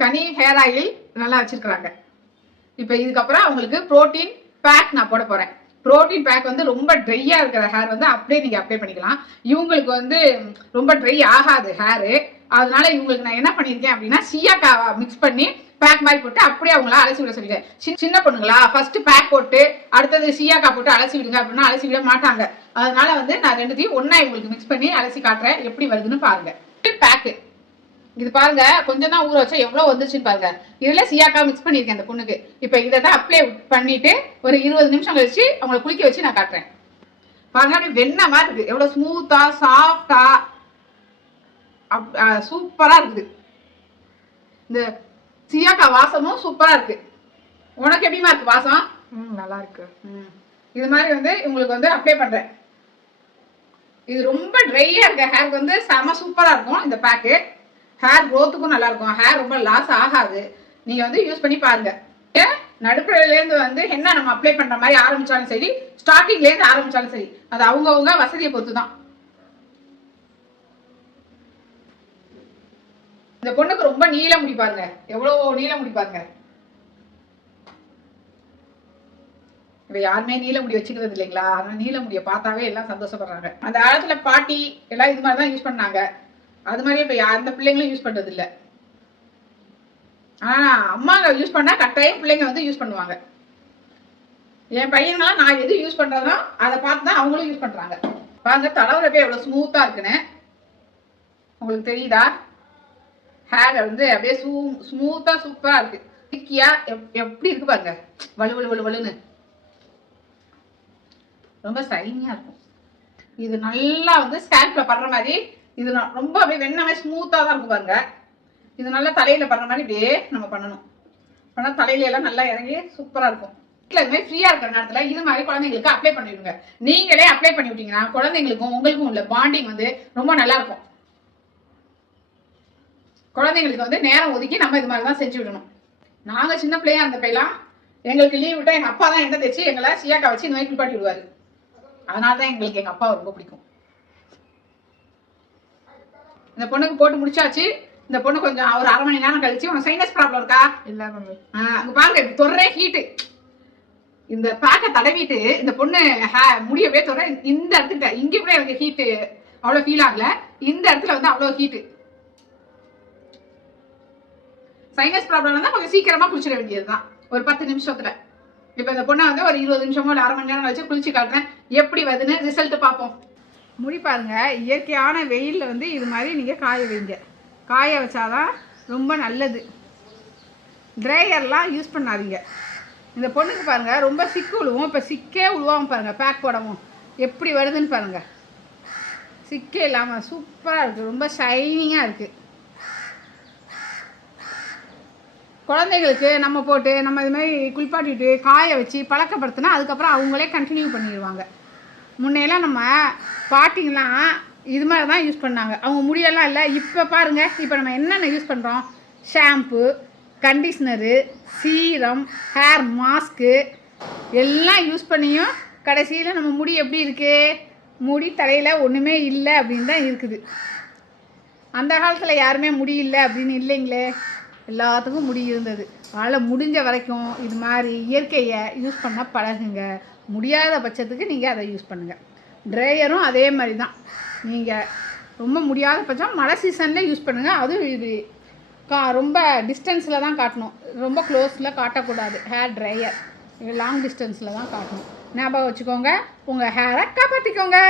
கனி hair oil நல்லா வச்சிருக்கிறாங்க. இப்போ இதுக்கப்புறம் அவங்களுக்கு ப்ரோட்டீன் பேக் நான் போட போகிறேன். ப்ரோட்டீன் பேக் வந்து ரொம்ப ட்ரையாக இருக்கிற ஹேர் வந்து அப்படியே நீங்கள் அப்ளை பண்ணிக்கலாம். இவங்களுக்கு வந்து ரொம்ப ட்ரை ஆகாது ஹேரு. அதனால இவங்களுக்கு நான் என்ன பண்ணியிருக்கேன் அப்படின்னா சீயாக்காவை மிக்ஸ் பண்ணி பேக் மாதிரி போட்டு அப்படியே அவங்கள அலசி விட சொல்லிட்டேன். சின்ன பொண்ணுங்களா ஃபர்ஸ்ட் பேக் போட்டு அடுத்தது சீயாக்கா போட்டு அலசி விடுங்க அப்படின்னா அலசி விட மாட்டாங்க. அதனால வந்து நான் ரெண்டுத்தையும் ஒன்றா இவங்களுக்கு மிக்ஸ் பண்ணி அலசி காட்டுறேன், எப்படி வருதுன்னு பாருங்க. பேக்கு இது பாருங்க, கொஞ்சம் தான் ஊற வச்சா எவ்வளவு வந்துச்சுன்னு பாருங்க. இதுல சீயாக்கா மிக்ஸ் பண்ணிருக்கேன் அந்த பொண்ணுக்கு. இப்ப இதை தான் அப்ளை பண்ணிட்டு ஒரு 20 நிமிஷம் கழிச்சு அவங்களை குளிக்க வச்சு நான் காட்டுறேன். பாருங்க, அப்படி வெண்ணெய் மாதிரி இருக்கு, எவ்வளவு ஸ்மூத்தா சாஃப்டா சூப்பரா இருக்குது. இந்த சீயாக்கா வாசமும் சூப்பரா இருக்கு. உனக்கு எப்படிமா இருக்கு வாசம்? நல்லா இருக்கு. இது மாதிரி வந்து உங்களுக்கு வந்து அப்ளை பண்றேன். இது ரொம்ப ட்ரையா இருக்க ஹேருக்கு வந்து செம சூப்பரா இருக்கும் இந்த பேக்கு. ஹேர் க்ரோத்துக்கும் நல்லா இருக்கும், ஹேர் ரொம்ப லாஸ் ஆகாது. நீங்க வந்து யூஸ் பண்ணி பாருங்க. நடுப்புறலேருந்து வந்து என்ன நம்ம அப்ளை பண்ற மாதிரி ஆரம்பிச்சாலும் சரி, ஸ்டார்டிங்லேருந்து ஆரம்பிச்சாலும் சரி, அது அவங்கவுங்க வசதியை பொறுத்து தான். இந்த பொண்ணுக்கு ரொம்ப நீள முடி பாருங்க, எவ்வளவு நீள முடி பாருங்க. இப்ப யாருமே நீள முடி வச்சுக்கிறது இல்லைங்களா, அதனால நீள முடியை பார்த்தாவே எல்லாம் சந்தோஷப்படுறாங்க. அந்த காலத்துல பாட்டி எல்லாம் இது மாதிரி தான் யூஸ் பண்ணாங்க. அது மாதிரி இப்ப எந்த பிள்ளைங்களும் யூஸ் பண்றது இல்லை. ஆனா அம்மாங்க யூஸ் பண்ணா கட்டாயம் பிள்ளைங்க வந்து யூஸ் பண்ணுவாங்க. என் பையன்லாம் நான் எது யூஸ் பண்றதோ அதை பார்த்து தான் அவங்களும் யூஸ் பண்றாங்க. பாருங்க தலைவர போய் எவ்வளவு ஸ்மூத்தா இருக்குன்னு உங்களுக்கு தெரியுதா? ஹேர் வந்து அப்படியே ஸ்மூத்தா சூப்பரா இருக்கு. சிக்கியா எப்படி இருக்கு பாருங்க, வலு வலு வலு வலுன்னு ரொம்ப சைனியா இருக்கும். இது நல்லா வந்து ஸ்கேல்ப்ல படுற மாதிரி, இது ரொம்ப அப்படியே வெண்ணமே ஸ்மூத்தா தான் இருக்கும் பாருங்க. இது நல்லா தலையில படுற மாதிரி இப்படியே நம்ம பண்ணணும். பண்ணா தலையில எல்லாம் நல்லா இறங்கி சூப்பரா இருக்கும். வீட்டுல இது மாதிரி ஃப்ரீயா இருக்கிற நேரத்துல இது மாதிரி குழந்தைங்களுக்கு அப்ளை பண்ணிவிடுங்க. நீங்களே அப்ளை பண்ணி விட்டீங்கன்னா குழந்தைங்களுக்கும் உங்களுக்கும் உள்ள பாண்டிங் வந்து ரொம்ப நல்லா இருக்கும். குழந்தைங்களுக்கு வந்து நேரம் ஒதுக்கி நம்ம இது மாதிரி தான் செஞ்சு விடணும். நாங்க சின்ன பிள்ளையா அந்த பையெல்லாம் எங்களுக்கு லீவ் விட்டா எங்க அப்பா தான் எண்ணெய் தேய்ச்சி எங்களை சீயாக்கா வச்சு இந்த மாதிரி குளிப்பாட்டி விடுவாரு. அதனாலதான் எங்களுக்கு எங்க அப்பா ரொம்ப பிடிக்கும். இந்த பொண்ணுக்கு போட்டு முடிச்சாச்சு. இந்த பொண்ணு கொஞ்சம் ஒரு 1/2 மணி நேரம் கழிச்சு, உனக்கு சைனஸ் ப்ராப்ளம் இருக்கா? இல்ல மம்மி. அங்க பாருங்க, தொர்றே ஹீட்டு. இந்த பேக்க தடவிட்டு இந்த பொண்ணு முடியவே தொற இந்த இடத்துல இங்க கூட எனக்கு ஹீட்டு அவ்வளவு ஃபீல் ஆகல. இந்த இடத்துல வந்து அவ்வளவு ஹீட்டு. சைனஸ் ப்ராப்ளம் தான் கொஞ்சம் சீக்கிரமா குளிச்சிட வேண்டியதுதான், ஒரு 10 நிமிஷத்துல. இப்ப இந்த பொண்ணை வந்து ஒரு 20 நிமிஷமோ இல்லை 1/2 மணி நேரம் வச்சு குளிச்சு காட்டுறேன், எப்படி வருதுன்னு ரிசல்ட் பார்ப்போம். முடி பாருங்க, இயற்கையான வெயில்ல வந்து இது மாதிரி நீங்க காய வைங்க. காய வச்சாதான் ரொம்ப நல்லது. ட்ரையர்லாம் யூஸ் பண்ணாதீங்க. இந்த பொண்ணுக்கு பாருங்க ரொம்ப சிக்கு விழுவும். இப்போ சிக்கே விழுவாம பாருங்க, பேக் போடவும் எப்படி வருதுன்னு பாருங்க. சிக்கே இல்லாமல் சூப்பராக இருக்குது, ரொம்ப ஷைனிங்காக இருக்குது. குழந்தைகளுக்கு நம்ம போட்டு நம்ம இது மாதிரி குளிப்பாட்டிட்டு காய வச்சு பழக்கப்படுத்தினா அதுக்கப்புறம் அவங்களே கண்டினியூ பண்ணிடுவாங்க. முன்னையெல்லாம் நம்ம பாட்டிங்கெலாம் இது மாதிரி தான் யூஸ் பண்ணாங்க, அவங்க முடியெல்லாம் இல்லை. இப்போ பாருங்கள், இப்போ நம்ம என்னென்ன யூஸ் பண்ணுறோம், shampoo, conditioner, serum, hair mask எல்லாம் யூஸ் பண்ணியும் கடைசியில் நம்ம முடி எப்படி இருக்குது, முடி தலையில் ஒன்றுமே இல்லை அப்படின்னு தான் இருக்குது. அந்த காலத்தில் யாருமே முடி இல்லை அப்படின்னு இல்லைங்களே, எல்லாத்துக்கும் முடி இருந்தது. அதனால் முடிஞ்ச வரைக்கும் இது மாதிரி இயற்கையை யூஸ் பண்ண பழகுங்க. முடியாத பட்சத்துக்கு நீங்கள் அதை யூஸ் பண்ணுங்கள். ட்ரையரும் அதே மாதிரி தான். நீங்கள் ரொம்ப முடியாத பட்சம் மழை சீசனில் யூஸ் பண்ணுங்கள். அதுவும் இது ரொம்ப டிஸ்டன்ஸில் தான் காட்டணும், ரொம்ப க்ளோஸில் காட்டக்கூடாது. ஹேர் ட்ரையர் லாங் டிஸ்டன்ஸில் தான் காட்டணும். ஞாபகம் வச்சுக்கோங்க. உங்கள் ஹேரை காப்பாற்றிக்கோங்க.